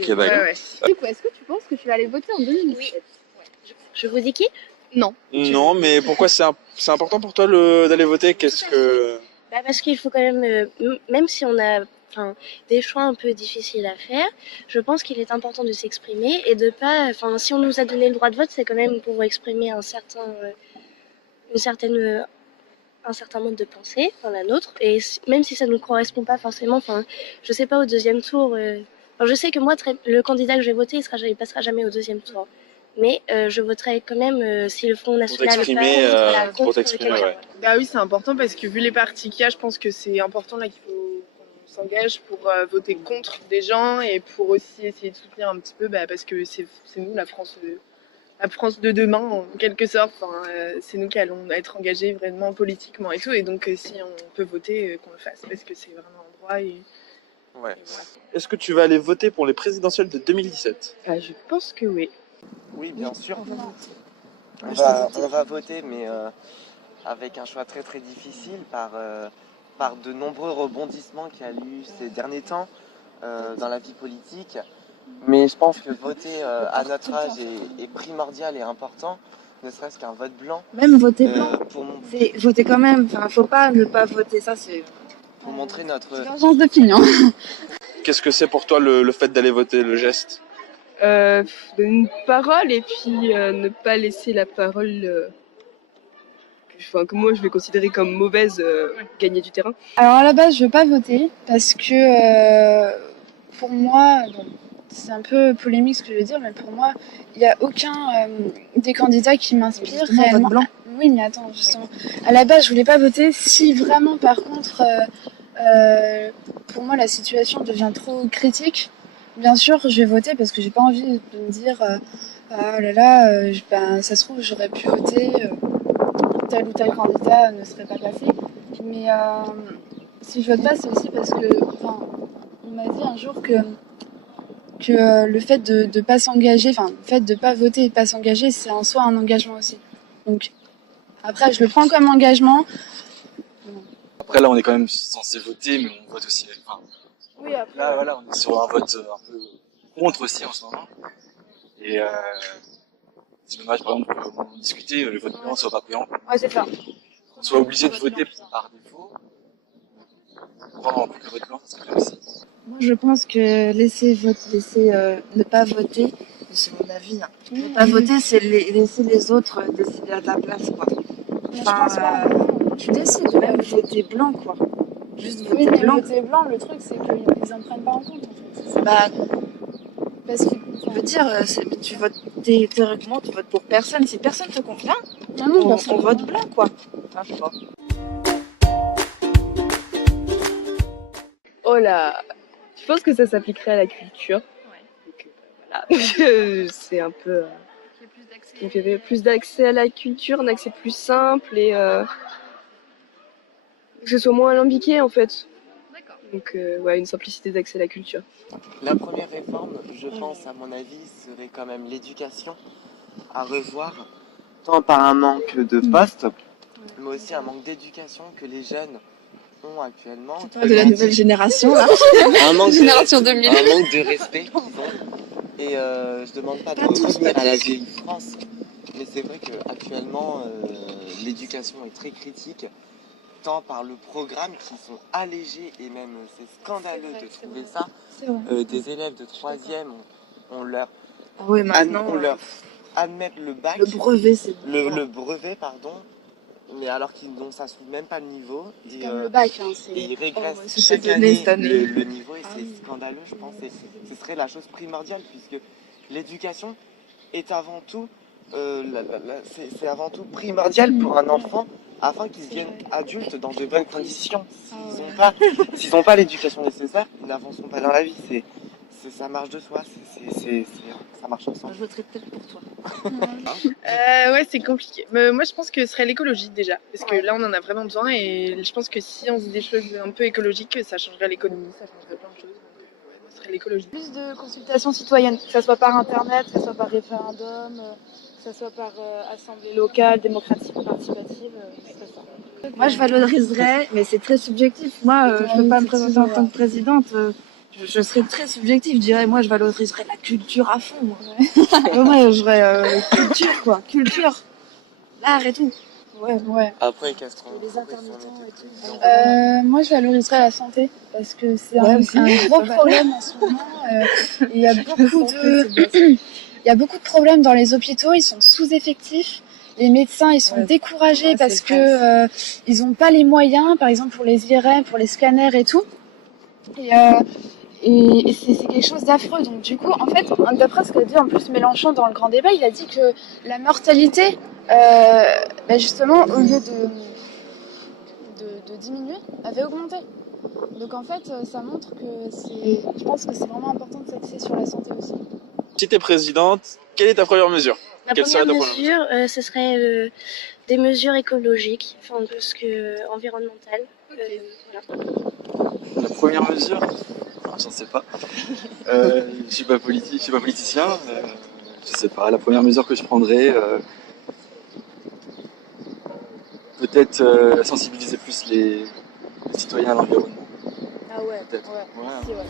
Ok, d'accord. Ouais. Du coup, est-ce que tu penses que tu vas aller voter en 2017? Oui. Je vous dis qui? Non. Non, mais pourquoi c'est important pour toi d'aller voter? Qu'est-ce que... Parce qu'il faut quand même, même si on a des choix un peu difficiles à faire, je pense qu'il est important de s'exprimer et de pas. Si on nous a donné le droit de vote, c'est quand même pour exprimer un certain mode de pensée, la nôtre. Et même si ça ne nous correspond pas forcément, je sais pas au deuxième tour. Je sais que moi, le candidat que je vais voter, il passera jamais au deuxième tour. Mais je voterai quand même si le Front National pour t'exprimer, ouais. Bah oui, c'est important parce que vu les partis qu'il y a, je pense que c'est important là qu'il faut qu'on s'engage pour voter contre des gens et pour aussi essayer de soutenir un petit peu parce que c'est nous la France de demain en quelque sorte. C'est nous qui allons être engagés vraiment politiquement et tout. Et donc si on peut voter, qu'on le fasse parce que c'est vraiment un droit. Ouais. Et voilà. Est-ce que tu vas aller voter pour les présidentielles de 2017? Je pense que oui. Oui, bien sûr. On On va voter, mais avec un choix très très difficile par de nombreux rebondissements qu'il y a eu ces derniers temps dans la vie politique. Mais je pense que voter à notre âge est primordial et important, ne serait-ce qu'un vote blanc. Même voter blanc, c'est voter quand même. Faut pas ne pas voter, ça c'est... Pour montrer notre... Divergence d'opinion. Qu'est-ce que c'est pour toi le fait d'aller voter, le geste? Une parole et puis ne pas laisser la parole que moi je vais considérer comme mauvaise gagner du terrain. Alors à la base, je veux pas voter parce que pour moi, bon, c'est un peu polémique ce que je veux dire, mais pour moi, il n'y a aucun des candidats qui m'inspire réellement. Blanc. Oui, mais attends, justement. À la base, je voulais pas voter. Si vraiment, par contre, pour moi, la situation devient trop critique, bien sûr, je vais voter parce que j'ai pas envie de me dire ah là là, ça se trouve, j'aurais pu voter, tel ou tel candidat ne serait pas passé. Mais si je vote pas, c'est aussi parce que, on m'a dit un jour que le fait de pas s'engager, le fait de pas voter et de pas s'engager, c'est en soi un engagement aussi. Donc après, je le prends comme engagement. Après, là, on est quand même censé voter, mais on vote aussi. Oui, après. Là, voilà, on est sur un vote un peu contre aussi en ce moment. Et c'est dommage, par exemple, comme on discutait, le vote blanc soit pas payant. Ouais, c'est ça. On soit obligé de voter par défaut. Vraiment, pour que le vote blanc, ça serait bien aussi. Moi je pense que ne pas voter, c'est mon avis, ne pas voter c'est laisser les autres décider à ta place, quoi. Je pense pas. Tu décides, même voter blanc, quoi. Juste Oui, voter mais blanc. voter blanc, le truc, c'est qu'ils en prennent pas en compte, en fait. Parce que, Je veux dire, tu votes théoriquement, tu votes pour personne. Si personne te convient, on vote blanc, quoi. Enfin, je sais pas. Oh là, je pense que ça s'appliquerait à la culture. Donc, voilà. C'est un peu... qui fait plus d'accès à la culture, un accès plus simple et que ce soit moins alambiqué en fait. Donc une simplicité d'accès à la culture. La première réforme, je pense, à mon avis, serait quand même l'éducation à revoir, tant par un manque de postes, mais aussi un manque d'éducation que les jeunes ont actuellement. De la nouvelle génération, là. Un manque Génération de, 2000. un manque de respect qu'ils ont. Et je demande pas de revenir à la vieille France, mais c'est vrai qu'actuellement, l'éducation est très critique, tant par le programme qui sont allégés, et même c'est scandaleux de trouver ça. Des élèves de 3e, on leur Oui, maintenant, on leur admet le bac, le brevet, c'est le brevet, pardon, mais alors qu'ils n'ont ça suit même pas le niveau. Et, comme le bac, et ils régressent c'est chaque donné année cette année. le niveau, et c'est scandaleux, je pense. Et ce serait la chose primordiale, puisque l'éducation est avant tout, c'est avant tout primordial pour un enfant, afin qu'ils deviennent adultes dans de bonnes conditions. S'ils n'ont pas l'éducation nécessaire, ils n'avanceront pas dans la vie. Ça marche de soi, ça marche ensemble. Je voterai peut-être pour toi. Ouais, c'est compliqué. Mais moi, je pense que ce serait l'écologie déjà, parce que là, on en a vraiment besoin, et je pense que si on faisait des choses un peu écologiques, ça changerait l'économie, ça changerait plein de choses. Donc, ce serait l'écologie. Plus de consultation citoyenne, que ça soit par internet, que ça soit par référendum, que ça soit par assemblée locale, démocratique, participative, c'est ça. Moi, je valoriserais, mais c'est très subjectif. Moi, je peux pas me présenter en tant que présidente. je serais très subjective, je dirais, moi je valoriserais la culture à fond. Moi, moi je serais culture quoi, culture, l'art et tout. Ouais. Après, gastronomie. Les intermittents et tout. Moi, je valoriserais la santé parce que c'est Ouais, un aussi. gros problème en ce moment. Il y a il y a beaucoup de problèmes dans les hôpitaux. Ils sont sous-effectifs. Les médecins, ils sont Ouais. découragés Ouais, parce c'est que ils ont pas les moyens, par exemple pour les IRM, pour les scanners et tout. Et, c'est quelque chose d'affreux. Donc du coup, en fait, d'après ce qu'a dit en plus Mélenchon dans le grand débat, il a dit que la mortalité, justement, au lieu de diminuer, avait augmenté. Donc en fait, ça montre que je pense que c'est vraiment important de s'axer sur la santé aussi. Si t'es présidente, quelle est ta première mesure? La Quelle serait première ta première mesure, ce serait des mesures écologiques, enfin de ce que environnementales. Voilà. La première mesure, j'en sais pas. Je suis pas politicien. Je sais pas. La première mesure que je prendrais, peut-être sensibiliser plus les citoyens à l'environnement. Ah ouais, Peut-être. ouais. Ouais. Si, ouais.